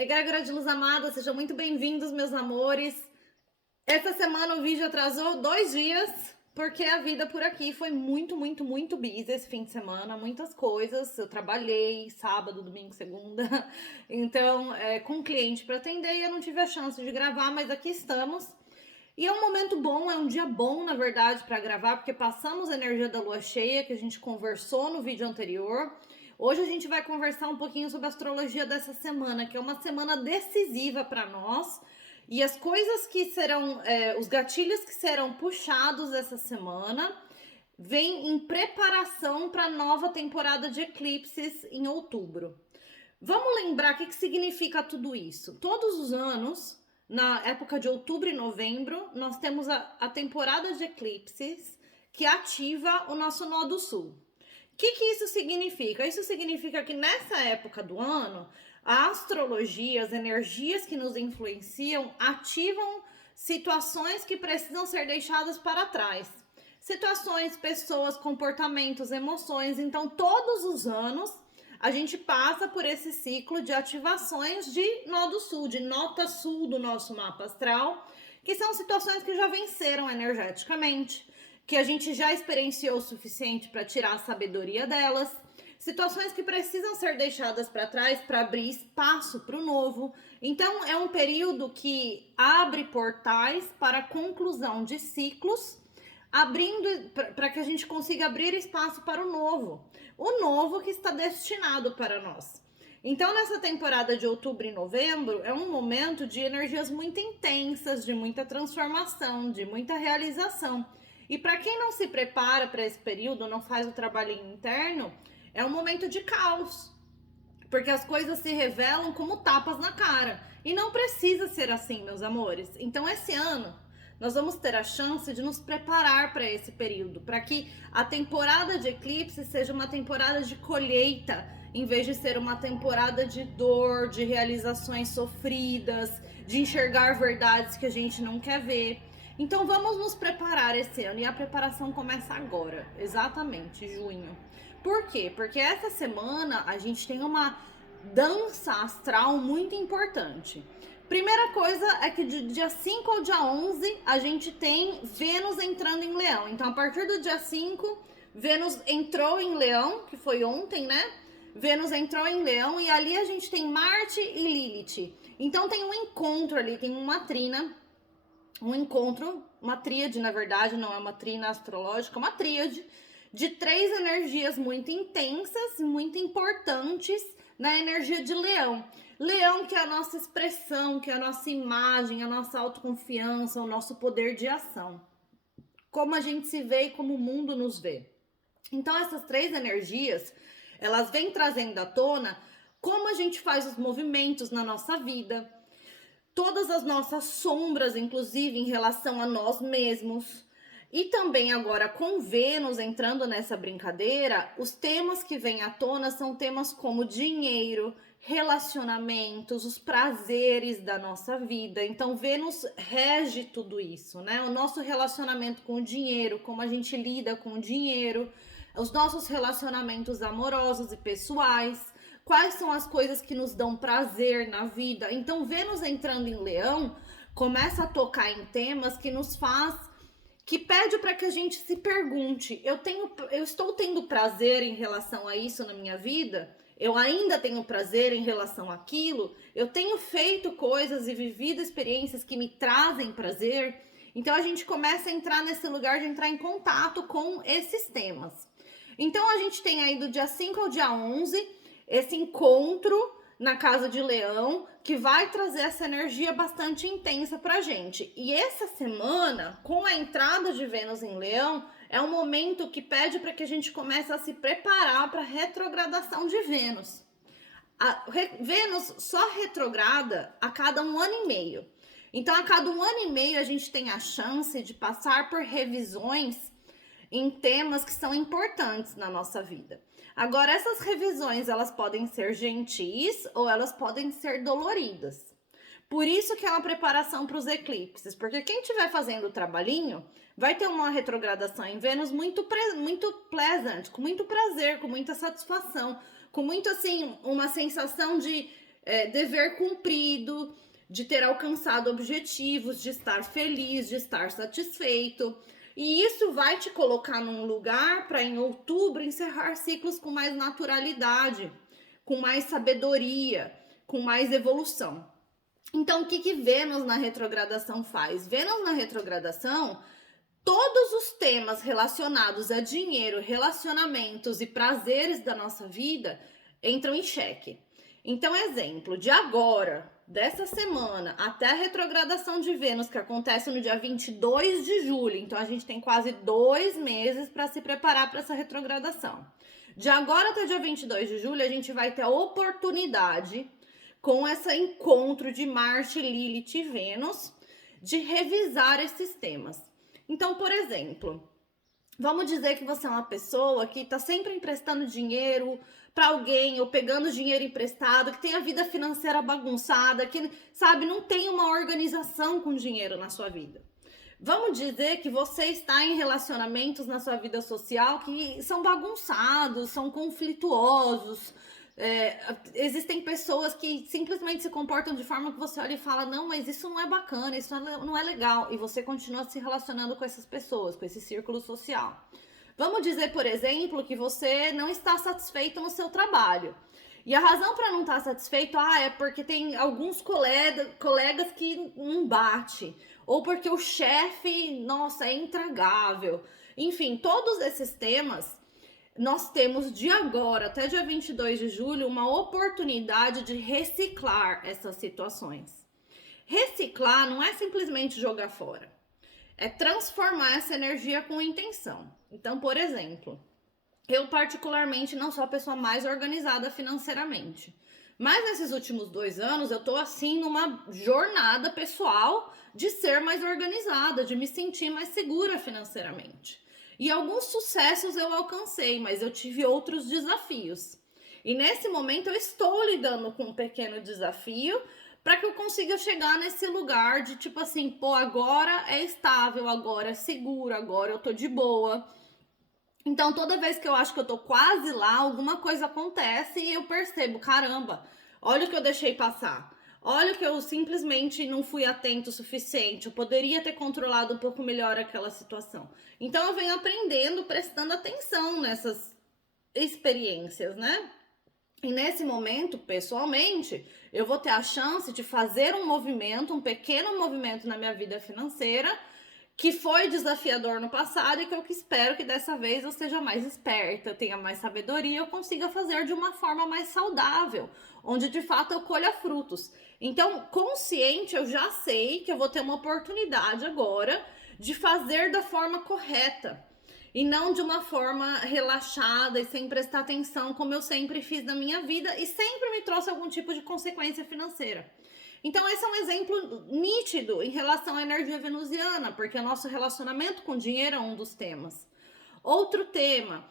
Egrégora de luz amada, sejam muito bem-vindos, meus amores. Essa semana o vídeo atrasou 2 dias, porque a vida por aqui foi muito busy esse fim de semana, muitas coisas. Eu trabalhei sábado, domingo, segunda, então com cliente para atender e eu não tive a chance de gravar, mas aqui estamos. E é um momento bom, é um dia bom, na verdade, para gravar, porque passamos a energia da lua cheia, que a gente conversou no vídeo anterior. Hoje a gente vai conversar um pouquinho sobre a astrologia dessa semana, que é uma semana decisiva para nós. E as coisas que serão, os gatilhos que serão puxados essa semana, vêm em preparação para a nova temporada de eclipses em outubro. Vamos lembrar o que significa tudo isso. Todos os anos, na época de outubro e novembro, nós temos a temporada de eclipses que ativa o nosso nó do sul. O que isso significa? Isso significa que nessa época do ano, a astrologia, as energias que nos influenciam, ativam situações que precisam ser deixadas para trás. Situações, pessoas, comportamentos, emoções. Então, todos os anos, a gente passa por esse ciclo de ativações de nó do sul, de nota sul do nosso mapa astral, que são situações que já venceram energeticamente, que a gente já experienciou o suficiente para tirar a sabedoria delas, situações que precisam ser deixadas para trás para abrir espaço para o novo. Então, é um período que abre portais para a conclusão de ciclos, abrindo para que a gente consiga abrir espaço para o novo que está destinado para nós. Então, nessa temporada de outubro e novembro, é um momento de energias muito intensas, de muita transformação, de muita realização. E para quem não se prepara para esse período, não faz o trabalhinho interno, é um momento de caos, porque as coisas se revelam como tapas na cara. E não precisa ser assim, meus amores. Então, esse ano, nós vamos ter a chance de nos preparar para esse período, para que a temporada de eclipse seja uma temporada de colheita, em vez de ser uma temporada de dor, de realizações sofridas, de enxergar verdades que a gente não quer ver. Então vamos nos preparar esse ano, e a preparação começa agora, exatamente, junho. Por quê? Porque essa semana a gente tem uma dança astral muito importante. Primeira coisa é que de dia 5 ao dia 11 a gente tem Vênus entrando em Leão. Então, a partir do dia 5, Vênus entrou em Leão, que foi ontem, né? Vênus entrou em Leão e ali a gente tem Marte e Lilith. Então, tem um encontro ali, tem uma trina, um encontro, uma tríade, na verdade, não é uma trina astrológica, uma tríade de 3 energias muito intensas, muito importantes na energia de Leão. Leão, que é a nossa expressão, que é a nossa imagem, a nossa autoconfiança, o nosso poder de ação. Como a gente se vê e como o mundo nos vê. Então, essas 3 energias, elas vêm trazendo à tona como a gente faz os movimentos na nossa vida, todas as nossas sombras, inclusive em relação a nós mesmos. E também agora com Vênus entrando nessa brincadeira, os temas que vêm à tona são temas como dinheiro, relacionamentos, os prazeres da nossa vida. Então Vênus rege tudo isso, né? O nosso relacionamento com o dinheiro, como a gente lida com o dinheiro, os nossos relacionamentos amorosos e pessoais, quais são as coisas que nos dão prazer na vida. Então Vênus entrando em Leão começa a tocar em temas que nos faz, que pede para que a gente se pergunte, eu estou tendo prazer em relação a isso na minha vida? Eu ainda tenho prazer em relação àquilo? Eu tenho feito coisas e vivido experiências que me trazem prazer? Então a gente começa a entrar nesse lugar de entrar em contato com esses temas. Então a gente tem aí do dia 5 ao dia 11 esse encontro na casa de Leão, que vai trazer essa energia bastante intensa pra gente. E essa semana, com a entrada de Vênus em Leão, é um momento que pede para que a gente comece a se preparar para a retrogradação de Vênus. Vênus só retrograda a cada 1 ano e meio. Então, a cada 1 ano e meio, a gente tem a chance de passar por revisões em temas que são importantes na nossa vida. Agora, essas revisões, elas podem ser gentis ou elas podem ser doloridas. Por isso que é uma preparação para os eclipses, porque quem estiver fazendo o trabalhinho vai ter uma retrogradação em Vênus muito pleasant, com muito prazer, com muita satisfação, com muito assim, uma sensação de dever cumprido, de ter alcançado objetivos, de estar feliz, de estar satisfeito. E isso vai te colocar num lugar para em outubro encerrar ciclos com mais naturalidade, com mais sabedoria, com mais evolução. Então, o que Vênus na retrogradação faz? Vênus na retrogradação, todos os temas relacionados a dinheiro, relacionamentos e prazeres da nossa vida entram em xeque. Então, exemplo, de agora, dessa semana, até a retrogradação de Vênus, que acontece no dia 22 de julho. Então, a gente tem quase 2 meses para se preparar para essa retrogradação. De agora até o dia 22 de julho, a gente vai ter a oportunidade, com esse encontro de Marte, Lilith e Vênus, de revisar esses temas. Então, por exemplo, vamos dizer que você é uma pessoa que está sempre emprestando dinheiro para alguém ou pegando dinheiro emprestado, que tem a vida financeira bagunçada, que, sabe, não tem uma organização com dinheiro na sua vida. Vamos dizer que você está em relacionamentos na sua vida social que são bagunçados, são conflituosos. Existem pessoas que simplesmente se comportam de forma que você olha e fala, não, mas isso não é bacana, isso não é legal, e você continua se relacionando com essas pessoas, com esse círculo social. Vamos dizer, por exemplo, que você não está satisfeito no seu trabalho. E a razão para não estar satisfeito é porque tem alguns colegas que não bate, ou porque o chefe, nossa, é intragável. Enfim, todos esses temas, nós temos de agora até dia 22 de julho uma oportunidade de reciclar essas situações. Reciclar não é simplesmente jogar fora, é transformar essa energia com intenção. Então, por exemplo, eu particularmente não sou a pessoa mais organizada financeiramente, mas nesses últimos 2 anos eu tô assim numa jornada pessoal de ser mais organizada, de me sentir mais segura financeiramente. E alguns sucessos eu alcancei, mas eu tive outros desafios. E nesse momento eu estou lidando com um pequeno desafio para que eu consiga chegar nesse lugar de tipo assim, pô, agora é estável, agora é seguro, agora eu tô de boa. Então toda vez que eu acho que eu tô quase lá, alguma coisa acontece e eu percebo, caramba, olha o que eu deixei passar. Olha que eu simplesmente não fui atento o suficiente, eu poderia ter controlado um pouco melhor aquela situação. Então eu venho aprendendo, prestando atenção nessas experiências, né? E nesse momento, pessoalmente, eu vou ter a chance de fazer um movimento, um pequeno movimento na minha vida financeira, que foi desafiador no passado e que eu espero que dessa vez eu seja mais esperta, eu tenha mais sabedoria, eu consiga fazer de uma forma mais saudável, onde de fato eu colha frutos. Então, consciente, eu já sei que eu vou ter uma oportunidade agora de fazer da forma correta e não de uma forma relaxada e sem prestar atenção, como eu sempre fiz na minha vida e sempre me trouxe algum tipo de consequência financeira. Então esse é um exemplo nítido em relação à energia venusiana, porque o nosso relacionamento com dinheiro é um dos temas. Outro tema,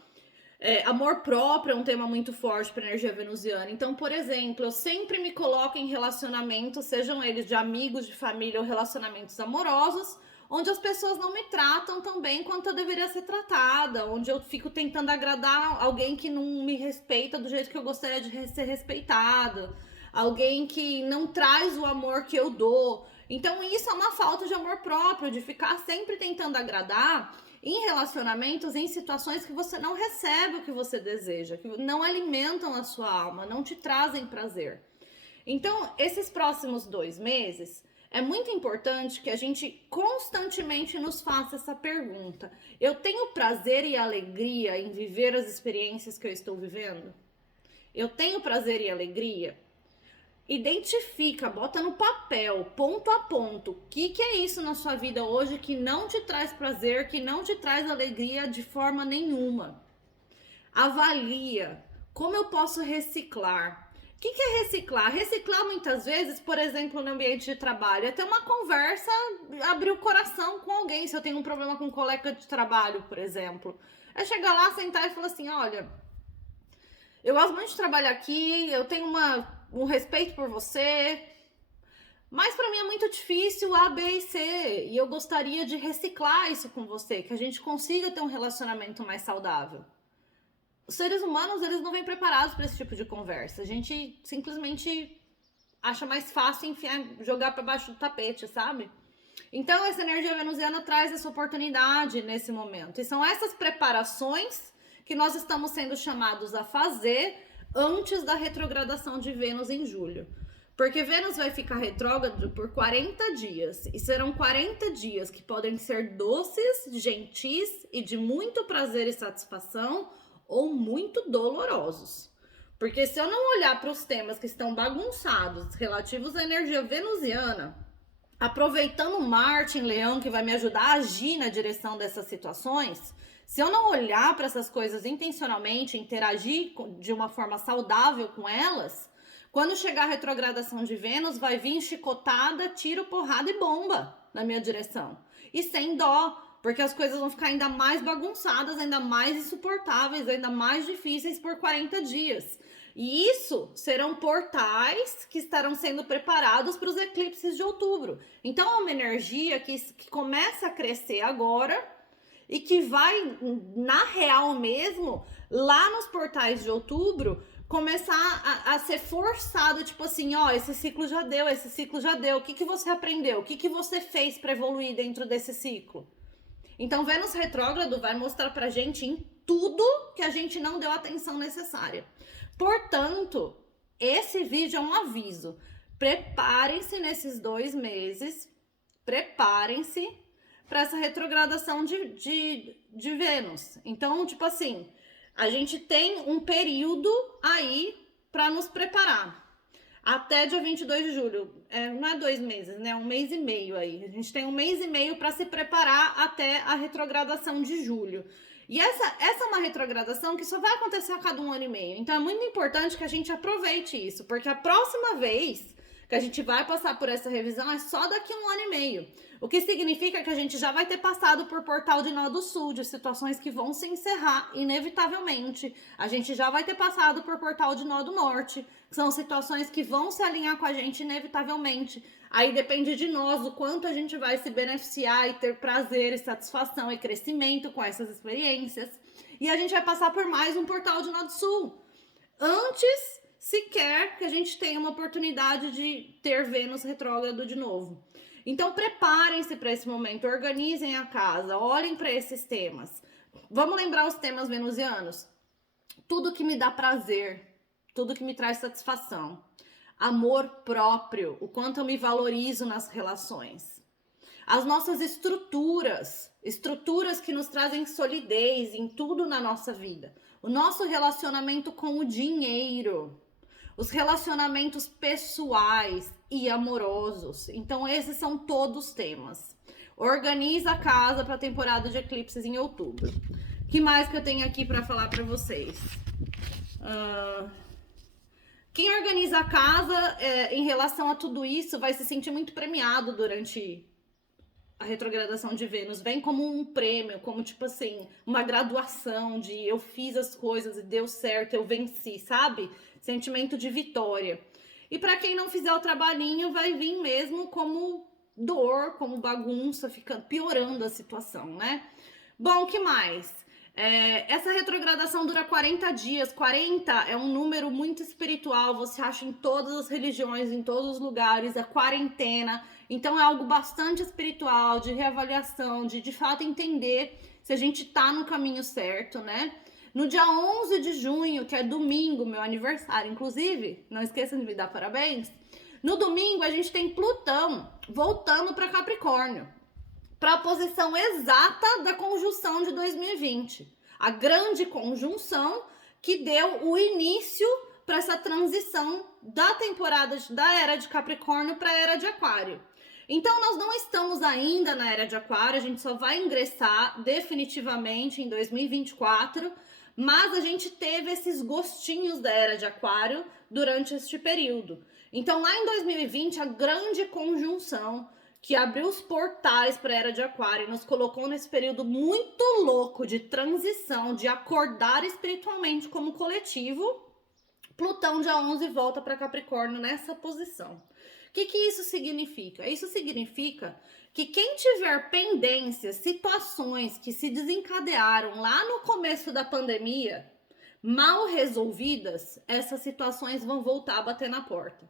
amor próprio é um tema muito forte para a energia venusiana. Então, por exemplo, eu sempre me coloco em relacionamentos, sejam eles de amigos, de família ou relacionamentos amorosos, onde as pessoas não me tratam tão bem quanto eu deveria ser tratada, onde eu fico tentando agradar alguém que não me respeita do jeito que eu gostaria de ser respeitada, alguém que não traz o amor que eu dou. Então isso é uma falta de amor próprio, de ficar sempre tentando agradar em relacionamentos, em situações que você não recebe o que você deseja, que não alimentam a sua alma, não te trazem prazer. Então, esses próximos 2 meses, é muito importante que a gente constantemente nos faça essa pergunta. Eu tenho prazer e alegria em viver as experiências que eu estou vivendo? Eu tenho prazer e alegria? Identifica, bota no papel, ponto a ponto, o que é isso na sua vida hoje que não te traz prazer, que não te traz alegria de forma nenhuma. Avalia, como eu posso reciclar? O que é reciclar? Reciclar muitas vezes, por exemplo, no ambiente de trabalho, é ter uma conversa, abrir o coração com alguém, se eu tenho um problema com um colega de trabalho, por exemplo. É chegar lá, sentar e falar assim, olha, eu gosto muito de trabalhar aqui, eu tenho um respeito por você, mas para mim é muito difícil A, B e C, e eu gostaria de reciclar isso com você, que a gente consiga ter um relacionamento mais saudável. Os seres humanos, eles não vêm preparados para esse tipo de conversa, a gente simplesmente acha mais fácil enfiar, jogar para baixo do tapete, sabe? Então, essa energia venusiana traz essa oportunidade nesse momento. E são essas preparações que nós estamos sendo chamados a fazer antes da retrogradação de Vênus em julho. Porque Vênus vai ficar retrógrado por 40 dias. E serão 40 dias que podem ser doces, gentis e de muito prazer e satisfação, ou muito dolorosos. Porque se eu não olhar para os temas que estão bagunçados relativos à energia venusiana, aproveitando Marte em Leão, que vai me ajudar a agir na direção dessas situações, se eu não olhar para essas coisas intencionalmente, interagir de uma forma saudável com elas, quando chegar a retrogradação de Vênus, vai vir chicotada, tiro, porrada e bomba na minha direção. E sem dó, porque as coisas vão ficar ainda mais bagunçadas, ainda mais insuportáveis, ainda mais difíceis por 40 dias. E isso serão portais que estarão sendo preparados para os eclipses de outubro. Então é uma energia que começa a crescer agora e que vai, na real mesmo, lá nos portais de outubro, começar a ser forçado, tipo assim, ó, esse ciclo já deu, o que você aprendeu? O que você fez para evoluir dentro desse ciclo? Então, Vênus retrógrado vai mostrar pra gente em tudo que a gente não deu a atenção necessária. Portanto, esse vídeo é um aviso. Preparem-se nesses 2 meses, preparem-se para essa retrogradação de Vênus. Então, tipo assim, a gente tem um período aí para nos preparar. Até dia 22 de julho. Não é 2 meses, né? 1 mês e meio aí. A gente tem 1 mês e meio para se preparar até a retrogradação de julho. E essa é uma retrogradação que só vai acontecer a cada 1 ano e meio. Então é muito importante que a gente aproveite isso, porque a próxima vez que a gente vai passar por essa revisão é só daqui a 1 ano e meio. O que significa que a gente já vai ter passado por portal de nó do sul, de situações que vão se encerrar inevitavelmente. A gente já vai ter passado por portal de nó do norte, que são situações que vão se alinhar com a gente inevitavelmente. Aí depende de nós o quanto a gente vai se beneficiar e ter prazer e satisfação e crescimento com essas experiências. E a gente vai passar por mais um portal de nó do sul. Antes sequer que a gente tenha uma oportunidade de ter Vênus retrógrado de novo. Então preparem-se para esse momento, organizem a casa, olhem para esses temas. Vamos lembrar os temas venusianos? Tudo que me dá prazer, tudo que me traz satisfação. Amor próprio, o quanto eu me valorizo nas relações. As nossas estruturas que nos trazem solidez em tudo na nossa vida. O nosso relacionamento com o dinheiro. Os relacionamentos pessoais e amorosos. Então, esses são todos temas. Organiza a casa para a temporada de eclipses em outubro. O que mais que eu tenho aqui para falar para vocês? Quem organiza a casa em relação a tudo isso vai se sentir muito premiado durante a retrogradação de Vênus. Vem como um prêmio, como tipo assim, uma graduação de eu fiz as coisas e deu certo, eu venci, sabe? Sentimento de vitória. E para quem não fizer o trabalhinho, vai vir mesmo como dor, como bagunça, ficando piorando a situação, né? Bom, o que mais? Essa retrogradação dura 40 dias. 40 é um número muito espiritual, você acha em todas as religiões, em todos os lugares, a quarentena. Então é algo bastante espiritual, de reavaliação, de fato entender se a gente tá no caminho certo, né? No dia 11 de junho, que é domingo, meu aniversário, inclusive, não esqueçam de me dar parabéns. No domingo a gente tem Plutão voltando para Capricórnio, para a posição exata da conjunção de 2020. A grande conjunção que deu o início para essa transição da temporada da Era de Capricórnio para a Era de Aquário. Então, nós não estamos ainda na Era de Aquário, a gente só vai ingressar definitivamente em 2024, mas a gente teve esses gostinhos da Era de Aquário durante este período. Então, lá em 2020, a grande conjunção que abriu os portais para a Era de Aquário e nos colocou nesse período muito louco de transição, de acordar espiritualmente como coletivo, Plutão dia 11 volta para Capricórnio nessa posição. O que isso significa? Isso significa que quem tiver pendências, situações que se desencadearam lá no começo da pandemia, mal resolvidas, essas situações vão voltar a bater na porta.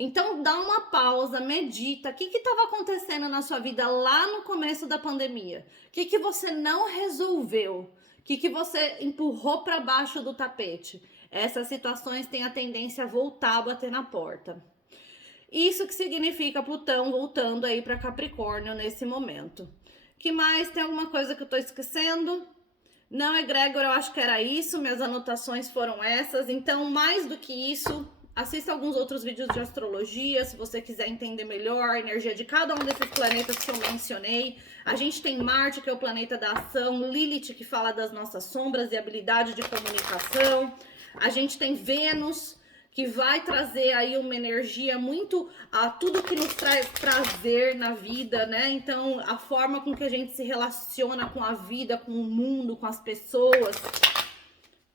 Então dá uma pausa, medita. O que estava acontecendo na sua vida lá no começo da pandemia? O que você não resolveu? O que você empurrou para baixo do tapete? Essas situações têm a tendência a voltar a bater na porta. Isso que significa Plutão voltando aí para Capricórnio nesse momento. Que mais? Tem alguma coisa que eu tô esquecendo? Não, egrégora, eu acho que era isso. Minhas anotações foram essas. Então, mais do que isso, assista alguns outros vídeos de astrologia, se você quiser entender melhor a energia de cada um desses planetas que eu mencionei. A gente tem Marte, que é o planeta da ação, Lilith, que fala das nossas sombras e habilidade de comunicação. A gente tem Vênus, que vai trazer aí uma energia muito a tudo que nos traz prazer na vida, né? Então, a forma com que a gente se relaciona com a vida, com o mundo, com as pessoas.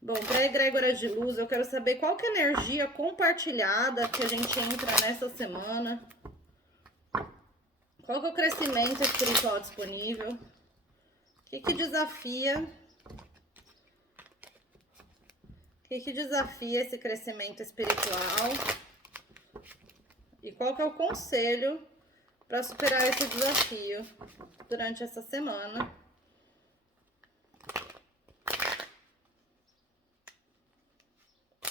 Bom, para a egrégora de luz, eu quero saber qual que é a energia compartilhada que a gente entra nessa semana. Qual que é o crescimento espiritual disponível? O que desafia? O que desafia esse crescimento espiritual? E qual que é o conselho para superar esse desafio durante essa semana?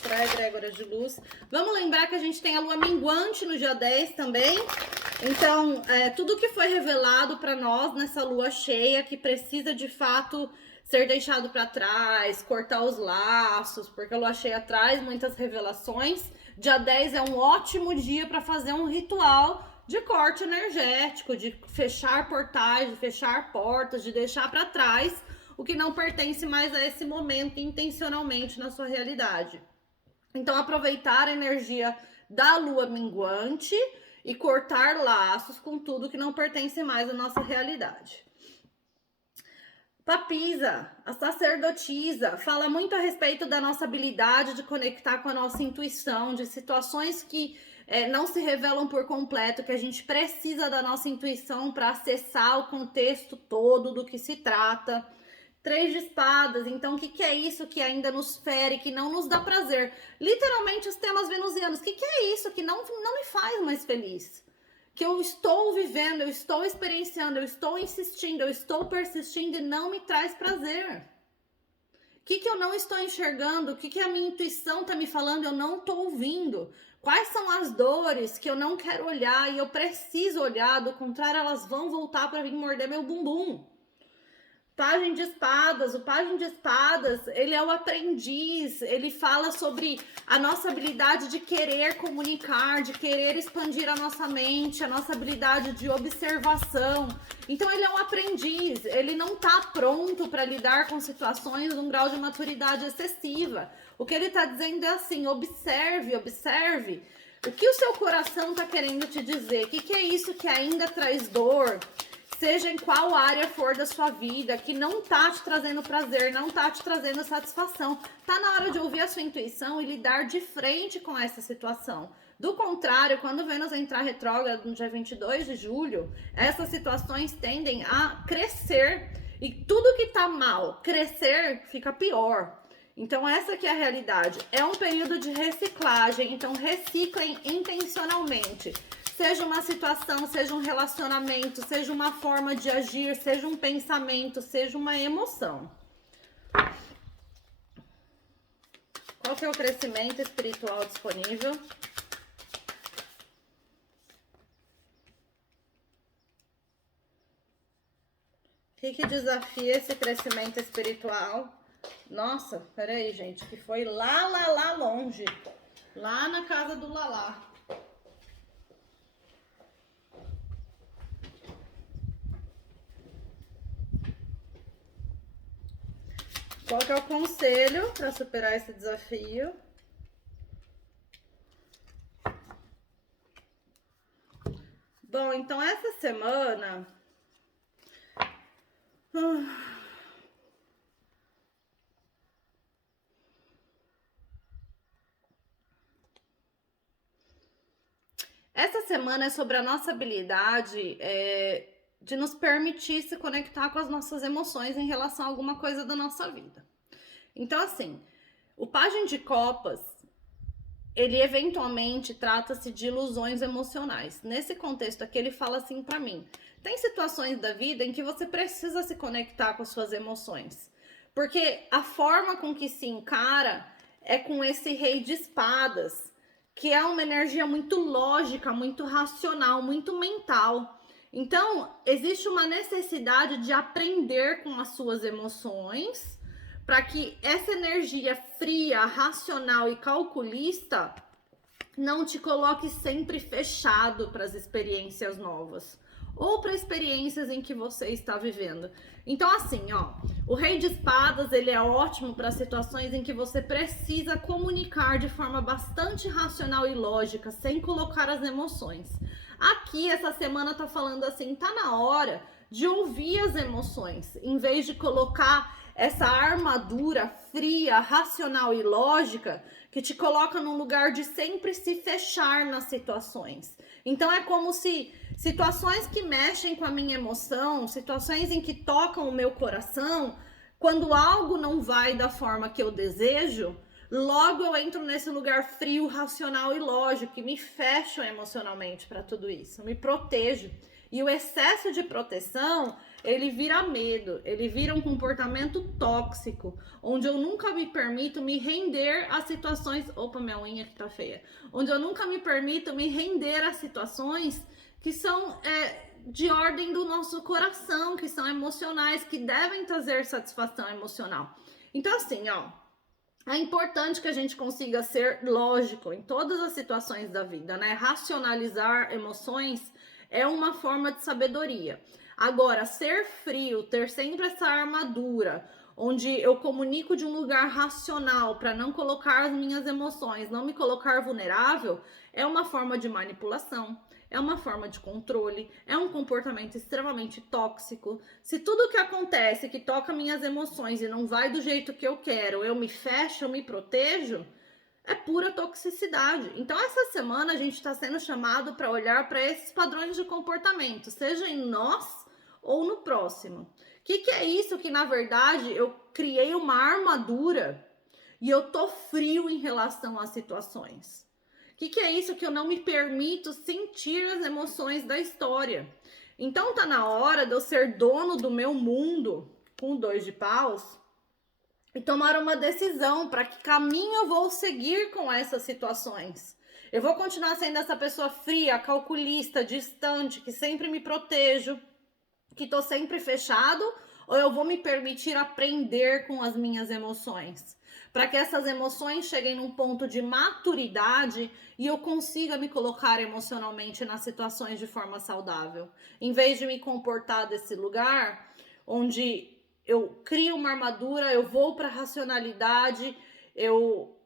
Para a egrégora de luz. Vamos lembrar que a gente tem a lua minguante no dia 10 também. Então, tudo que foi revelado para nós nessa lua cheia, que precisa de fato ser deixado para trás, cortar os laços, porque a lua cheia traz muitas revelações. Dia 10 é um ótimo dia para fazer um ritual de corte energético, de fechar portais, de fechar portas, de deixar para trás o que não pertence mais a esse momento intencionalmente na sua realidade. Então, aproveitar a energia da lua minguante e cortar laços com tudo que não pertence mais à nossa realidade. Papisa, a sacerdotisa, fala muito a respeito da nossa habilidade de conectar com a nossa intuição, de situações que não se revelam por completo, que a gente precisa da nossa intuição para acessar o contexto todo do que se trata. 3 de espadas, então o que é isso que ainda nos fere, que não nos dá prazer? Literalmente os temas venusianos, o que é isso que não me faz mais feliz? Que eu estou vivendo, eu estou experienciando, eu estou insistindo, eu estou persistindo e não me traz prazer. O que eu não estou enxergando? O que a minha intuição está me falando? Eu não estou ouvindo. Quais são as dores que eu não quero olhar e eu preciso olhar? Do contrário, elas vão voltar para vir morder meu bumbum. Pajem de espadas, o pajem de espadas, ele é o aprendiz, ele fala sobre a nossa habilidade de querer comunicar, de querer expandir a nossa mente, a nossa habilidade de observação. Então ele é um aprendiz, ele não está pronto para lidar com situações de um grau de maturidade excessiva. O que ele está dizendo é assim, observe, observe o que o seu coração está querendo te dizer, o que é isso que ainda traz dor, seja em qual área for da sua vida, que não tá te trazendo prazer, não tá te trazendo satisfação. Tá na hora de ouvir a sua intuição e lidar de frente com essa situação. Do contrário, quando Vênus entrar retrógrado no dia 22 de julho, essas situações tendem a crescer. E tudo que tá mal crescer, fica pior. Então essa que é a realidade. É um período de reciclagem, então reciclem intencionalmente. Seja uma situação, seja um relacionamento, seja uma forma de agir, seja um pensamento, seja uma emoção. Qual que é o crescimento espiritual disponível? O que desafia esse crescimento espiritual? Nossa, peraí, gente, que foi lá longe. Lá na casa do Lalá. Qual que é o conselho para superar esse desafio? Bom, então essa semana... Essa semana é sobre a nossa habilidade de nos permitir se conectar com as nossas emoções em relação a alguma coisa da nossa vida. Então, assim, o pajem de copas, ele eventualmente trata-se de ilusões emocionais. Nesse contexto aqui, ele fala assim pra mim: tem situações da vida em que você precisa se conectar com as suas emoções, porque a forma com que se encara é com esse rei de espadas, que é uma energia muito lógica, muito racional, muito mental. Então, existe uma necessidade de aprender com as suas emoções, para que essa energia fria, racional e calculista não te coloque sempre fechado para as experiências novas ou para experiências em que você está vivendo. Então, assim, ó, o Rei de Espadas, ele é ótimo para situações em que você precisa comunicar de forma bastante racional e lógica, sem colocar as emoções. Aqui, essa semana tá falando assim, tá na hora de ouvir as emoções, em vez de colocar essa armadura fria, racional e lógica que te coloca num lugar de sempre se fechar nas situações. Então é como se situações que mexem com a minha emoção, situações em que tocam o meu coração, quando algo não vai da forma que eu desejo, logo eu entro nesse lugar frio, racional e lógico, e me fecho emocionalmente para tudo isso, me protejo. E o excesso de proteção, ele vira medo, ele vira um comportamento tóxico, onde eu nunca me permito me render a situações... Opa, minha unha aqui tá feia. Onde eu nunca me permito me render a situações que são de ordem do nosso coração, que são emocionais, que devem trazer satisfação emocional. Então, assim, ó, é importante que a gente consiga ser lógico em todas as situações da vida, né? Racionalizar emoções é uma forma de sabedoria. Agora, ser frio, ter sempre essa armadura, onde eu comunico de um lugar racional para não colocar as minhas emoções, não me colocar vulnerável, é uma forma de manipulação, é uma forma de controle, é um comportamento extremamente tóxico. Se tudo que acontece que toca minhas emoções e não vai do jeito que eu quero, eu me fecho, eu me protejo, é pura toxicidade. Então, essa semana a gente está sendo chamado para olhar para esses padrões de comportamento, seja em nós ou no próximo. O que é isso que, na verdade, eu criei uma armadura e eu tô frio em relação às situações? O que é isso que eu não me permito sentir as emoções da história? Então, tá na hora de eu ser dono do meu mundo, com 2 de paus, e tomar uma decisão para que caminho eu vou seguir com essas situações. Eu vou continuar sendo essa pessoa fria, calculista, distante, que sempre me protejo, que tô sempre fechado, ou eu vou me permitir aprender com as minhas emoções? Para que essas emoções cheguem num ponto de maturidade e eu consiga me colocar emocionalmente nas situações de forma saudável. Em vez de me comportar desse lugar onde eu crio uma armadura, eu vou para a racionalidade, eu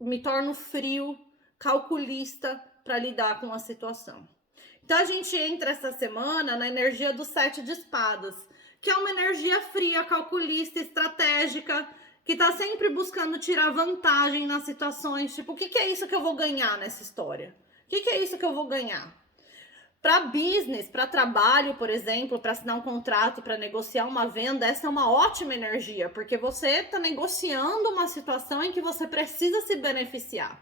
me torno frio, calculista para lidar com a situação. Então a gente entra essa semana na energia do 7 de espadas, que é uma energia fria, calculista, estratégica, que tá sempre buscando tirar vantagem nas situações. Tipo, o que é isso que eu vou ganhar nessa história? O que é isso que eu vou ganhar? Para business, para trabalho, por exemplo, para assinar um contrato, para negociar uma venda, essa é uma ótima energia, porque você está negociando uma situação em que você precisa se beneficiar.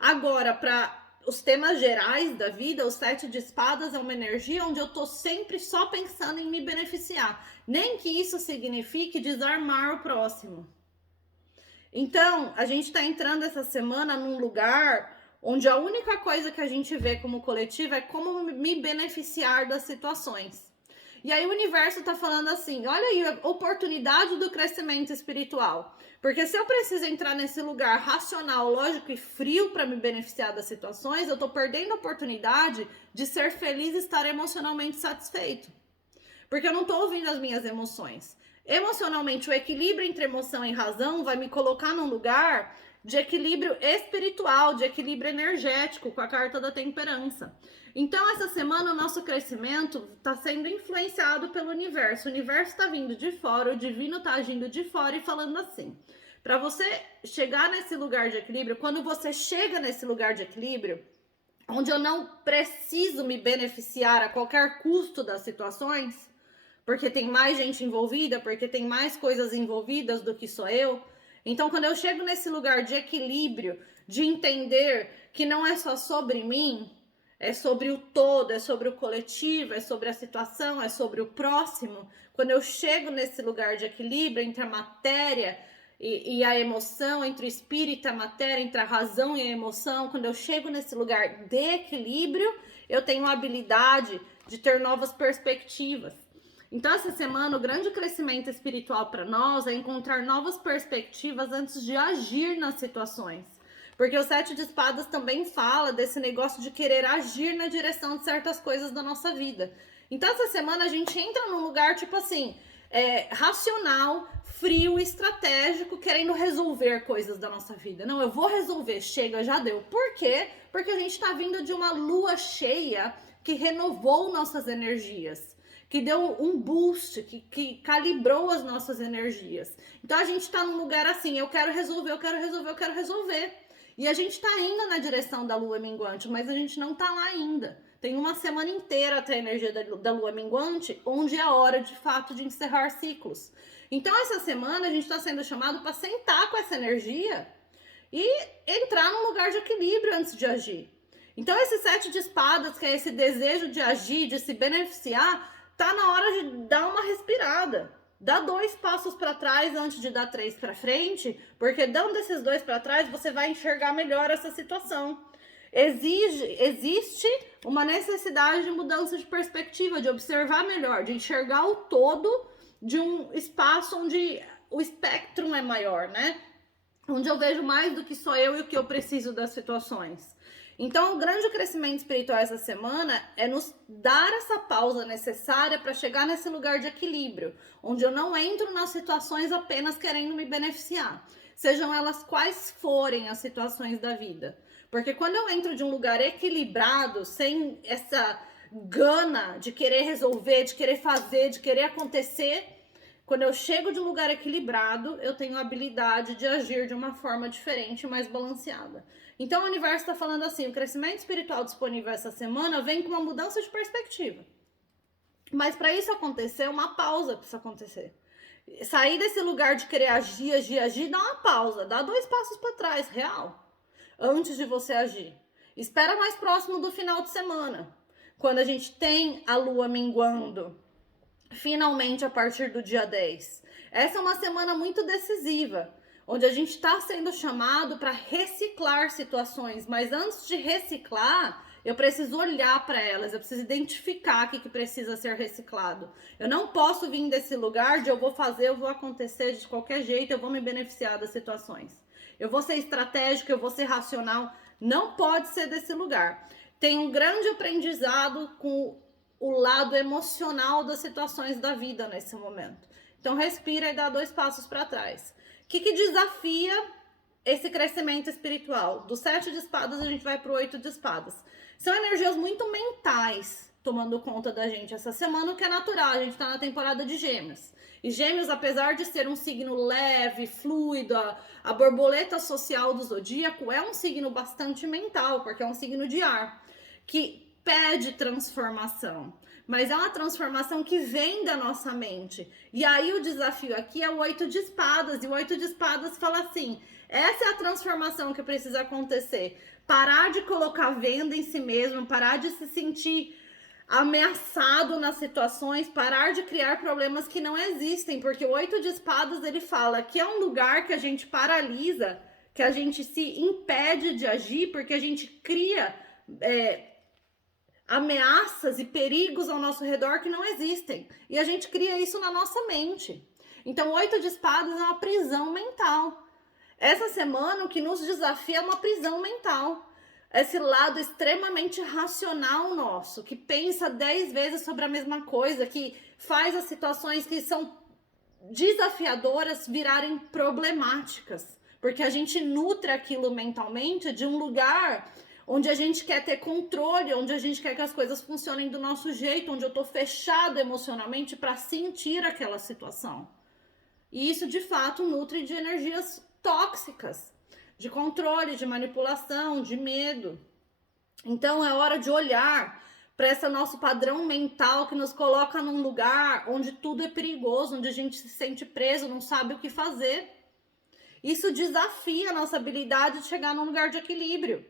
Agora, para os temas gerais da vida, o 7 de espadas é uma energia onde eu tô sempre só pensando em me beneficiar. Nem que isso signifique desarmar o próximo. Então, a gente tá entrando essa semana num lugar onde a única coisa que a gente vê como coletivo é como me beneficiar das situações. E aí o universo tá falando assim, olha aí a oportunidade do crescimento espiritual. Porque se eu preciso entrar nesse lugar racional, lógico e frio para me beneficiar das situações, eu tô perdendo a oportunidade de ser feliz e estar emocionalmente satisfeito. Porque eu não tô ouvindo as minhas emoções. Emocionalmente, o equilíbrio entre emoção e razão vai me colocar num lugar de equilíbrio espiritual, de equilíbrio energético, com a carta da temperança. Então, essa semana, o nosso crescimento está sendo influenciado pelo universo. O universo está vindo de fora, o divino está agindo de fora e falando assim. Para você chegar nesse lugar de equilíbrio, quando você chega nesse lugar de equilíbrio, onde eu não preciso me beneficiar a qualquer custo das situações, porque tem mais gente envolvida, porque tem mais coisas envolvidas do que só eu. Então, quando eu chego nesse lugar de equilíbrio, de entender que não é só sobre mim, é sobre o todo, é sobre o coletivo, é sobre a situação, é sobre o próximo. Quando eu chego nesse lugar de equilíbrio entre a matéria e a emoção, entre o espírito e a matéria, entre a razão e a emoção, quando eu chego nesse lugar de equilíbrio, eu tenho a habilidade de ter novas perspectivas. Então, essa semana, o grande crescimento espiritual para nós é encontrar novas perspectivas antes de agir nas situações. Porque o 7 de espadas também fala desse negócio de querer agir na direção de certas coisas da nossa vida. Então, essa semana a gente entra num lugar, tipo assim, racional, frio, estratégico, querendo resolver coisas da nossa vida. Não, eu vou resolver, chega, já deu. Por quê? Porque a gente tá vindo de uma lua cheia que renovou nossas energias, que deu um boost, que calibrou as nossas energias. Então, a gente tá num lugar assim, eu quero resolver, eu quero resolver, eu quero resolver. E a gente tá indo na direção da lua minguante, mas a gente não tá lá ainda. Tem uma semana inteira até a energia da lua minguante, onde é a hora de fato de encerrar ciclos. Então essa semana a gente está sendo chamado para sentar com essa energia e entrar num lugar de equilíbrio antes de agir. Então esse 7 de espadas, que é esse desejo de agir, de se beneficiar, tá na hora de dar uma respirada. Dá 2 passos para trás antes de dar 3 para frente, porque dando esses 2 para trás, você vai enxergar melhor essa situação. Existe uma necessidade de mudança de perspectiva, de observar melhor, de enxergar o todo de um espaço onde o espectro é maior, né? Onde eu vejo mais do que só eu e o que eu preciso das situações. Então, o grande crescimento espiritual essa semana é nos dar essa pausa necessária para chegar nesse lugar de equilíbrio, onde eu não entro nas situações apenas querendo me beneficiar, sejam elas quais forem as situações da vida. Porque quando eu entro de um lugar equilibrado, sem essa gana de querer resolver, de querer fazer, de querer acontecer, quando eu chego de um lugar equilibrado, eu tenho a habilidade de agir de uma forma diferente, mais balanceada. Então o universo está falando assim, o crescimento espiritual disponível essa semana vem com uma mudança de perspectiva. Mas para isso acontecer, uma pausa precisa acontecer. Sair desse lugar de querer agir, dá uma pausa, dá 2 passos para trás, real, antes de você agir. Espera mais próximo do final de semana, quando a gente tem a lua minguando, finalmente a partir do dia 10. Essa é uma semana muito decisiva, onde a gente está sendo chamado para reciclar situações, mas antes de reciclar, eu preciso olhar para elas, eu preciso identificar o que precisa ser reciclado. Eu não posso vir desse lugar de eu vou fazer, eu vou acontecer de qualquer jeito, eu vou me beneficiar das situações. Eu vou ser estratégica, eu vou ser racional. Não pode ser desse lugar. Tem um grande aprendizado com o lado emocional das situações da vida nesse momento. Então respira e dá 2 passos para trás. O que desafia esse crescimento espiritual? Do 7 de espadas a gente vai para o 8 de espadas. São energias muito mentais tomando conta da gente essa semana, o que é natural. A gente está na temporada de Gêmeos. E Gêmeos, apesar de ser um signo leve, fluido, a borboleta social do zodíaco, é um signo bastante mental, porque é um signo de ar, que pede transformação, mas é uma transformação que vem da nossa mente. E aí o desafio aqui é o 8 de espadas, e o 8 de espadas fala assim, essa é a transformação que precisa acontecer, parar de colocar venda em si mesmo, parar de se sentir ameaçado nas situações, parar de criar problemas que não existem, porque o 8 de espadas ele fala que é um lugar que a gente paralisa, que a gente se impede de agir, porque a gente cria ameaças e perigos ao nosso redor que não existem. E a gente cria isso na nossa mente. Então, o 8 de espadas é uma prisão mental. Essa semana, o que nos desafia é uma prisão mental. Esse lado extremamente racional nosso, que pensa 10 vezes sobre a mesma coisa, que faz as situações que são desafiadoras virarem problemáticas. Porque a gente nutre aquilo mentalmente de um lugar onde a gente quer ter controle, onde a gente quer que as coisas funcionem do nosso jeito, onde eu tô fechado emocionalmente para sentir aquela situação. E isso, de fato, nutre de energias tóxicas, de controle, de manipulação, de medo. Então, é hora de olhar para esse nosso padrão mental que nos coloca num lugar onde tudo é perigoso, onde a gente se sente preso, não sabe o que fazer. Isso desafia a nossa habilidade de chegar num lugar de equilíbrio.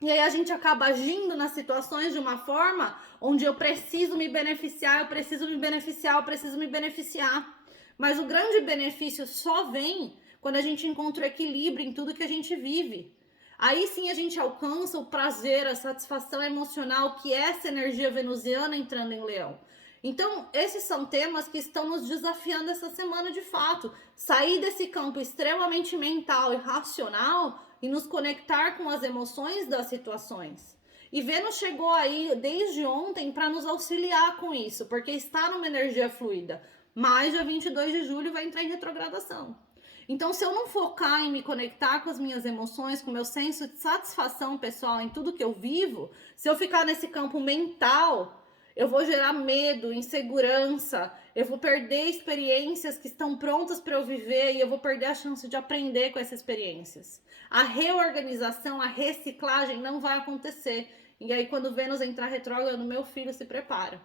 E aí a gente acaba agindo nas situações de uma forma onde eu preciso me beneficiar, eu preciso me beneficiar, eu preciso me beneficiar. Mas o grande benefício só vem quando a gente encontra o equilíbrio em tudo que a gente vive. Aí sim a gente alcança o prazer, a satisfação emocional, que é essa energia venusiana entrando em Leão. Então, esses são temas que estão nos desafiando essa semana de fato. Sair desse campo extremamente mental e racional e nos conectar com as emoções das situações. E Vênus chegou aí desde ontem para nos auxiliar com isso, porque está numa energia fluida. Mas dia 22 de julho vai entrar em retrogradação. Então, se eu não focar em me conectar com as minhas emoções, com o meu senso de satisfação pessoal em tudo que eu vivo, se eu ficar nesse campo mental, eu vou gerar medo, insegurança, eu vou perder experiências que estão prontas para eu viver e eu vou perder a chance de aprender com essas experiências. A reorganização, a reciclagem não vai acontecer. E aí, quando Vênus entrar retrógrado, meu filho se prepara.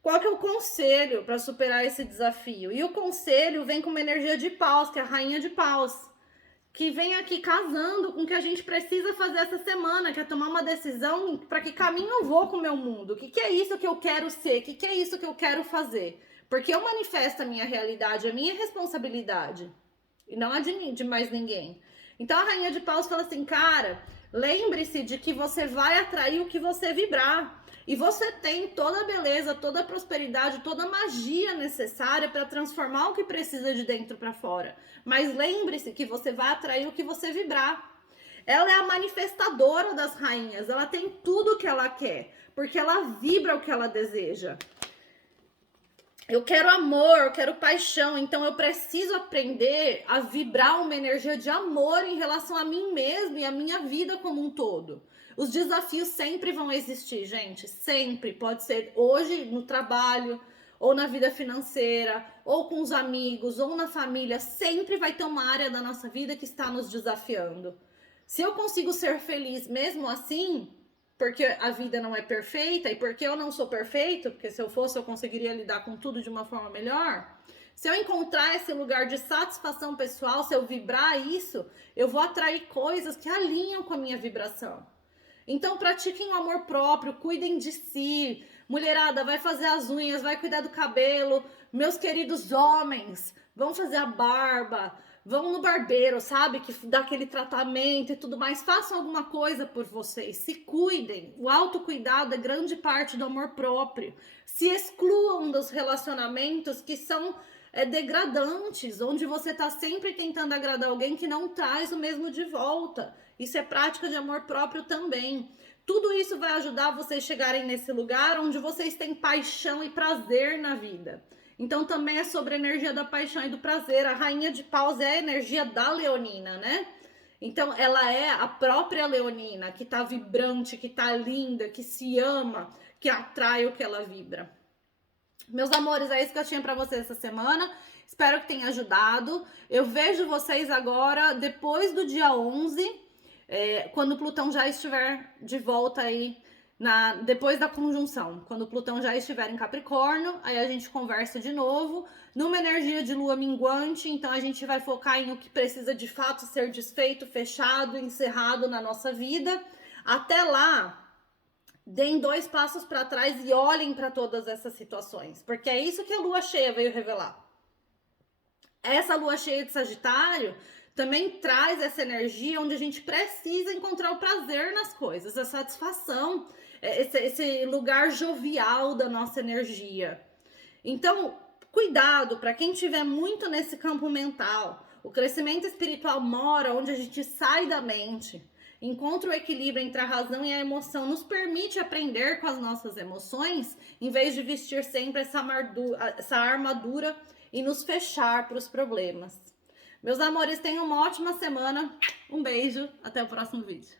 Qual que é o conselho para superar esse desafio? E o conselho vem com uma energia de paus, que é a rainha de paus, que vem aqui casando com o que a gente precisa fazer essa semana, que é tomar uma decisão para que caminho eu vou com o meu mundo. O que é isso que eu quero ser? O que é isso que eu quero fazer? Porque eu manifesto a minha realidade, a minha responsabilidade, e não a de mais ninguém. Então a rainha de paus fala assim, cara, lembre-se de que você vai atrair o que você vibrar. E você tem toda a beleza, toda a prosperidade, toda a magia necessária para transformar o que precisa de dentro para fora. Mas lembre-se que você vai atrair o que você vibrar. Ela é a manifestadora das rainhas, ela tem tudo o que ela quer, porque ela vibra o que ela deseja. Eu quero amor, eu quero paixão, então eu preciso aprender a vibrar uma energia de amor em relação a mim mesmo e a minha vida como um todo. Os desafios sempre vão existir, gente, sempre. Pode ser hoje no trabalho, ou na vida financeira, ou com os amigos, ou na família. Sempre vai ter uma área da nossa vida que está nos desafiando. Se eu consigo ser feliz mesmo assim, porque a vida não é perfeita, e porque eu não sou perfeito, porque se eu fosse eu conseguiria lidar com tudo de uma forma melhor. Se eu encontrar esse lugar de satisfação pessoal, se eu vibrar isso, eu vou atrair coisas que alinham com a minha vibração. Então pratiquem o amor próprio, cuidem de si. Mulherada, vai fazer as unhas, vai cuidar do cabelo. Meus queridos homens, vão fazer a barba, vão no barbeiro, sabe? Que dá aquele tratamento e tudo mais. Façam alguma coisa por vocês, se cuidem. O autocuidado é grande parte do amor próprio. Se excluam dos relacionamentos que são degradantes, onde você tá sempre tentando agradar alguém que não traz o mesmo de volta. Isso é prática de amor próprio também. Tudo isso vai ajudar vocês a chegarem nesse lugar onde vocês têm paixão e prazer na vida. Então também é sobre a energia da paixão e do prazer. A rainha de paus é a energia da leonina, né? Então ela é a própria leonina, que tá vibrante, que tá linda, que se ama, que atrai o que ela vibra. Meus amores, é isso que eu tinha pra vocês essa semana. Espero que tenha ajudado. Eu vejo vocês agora, depois do dia 11, quando o Plutão já estiver de volta aí, depois da conjunção. Quando o Plutão já estiver em Capricórnio, aí a gente conversa de novo, numa energia de lua minguante, então a gente vai focar em o que precisa de fato ser desfeito, fechado, encerrado na nossa vida. Até lá, deem 2 passos para trás e olhem para todas essas situações, porque é isso que a lua cheia veio revelar. Essa lua cheia de Sagitário também traz essa energia onde a gente precisa encontrar o prazer nas coisas, a satisfação, esse lugar jovial da nossa energia. Então, cuidado para quem estiver muito nesse campo mental. O crescimento espiritual mora onde a gente sai da mente. Encontra o equilíbrio entre a razão e a emoção, nos permite aprender com as nossas emoções, em vez de vestir sempre essa armadura e nos fechar para os problemas. Meus amores, tenham uma ótima semana. Um beijo, até o próximo vídeo.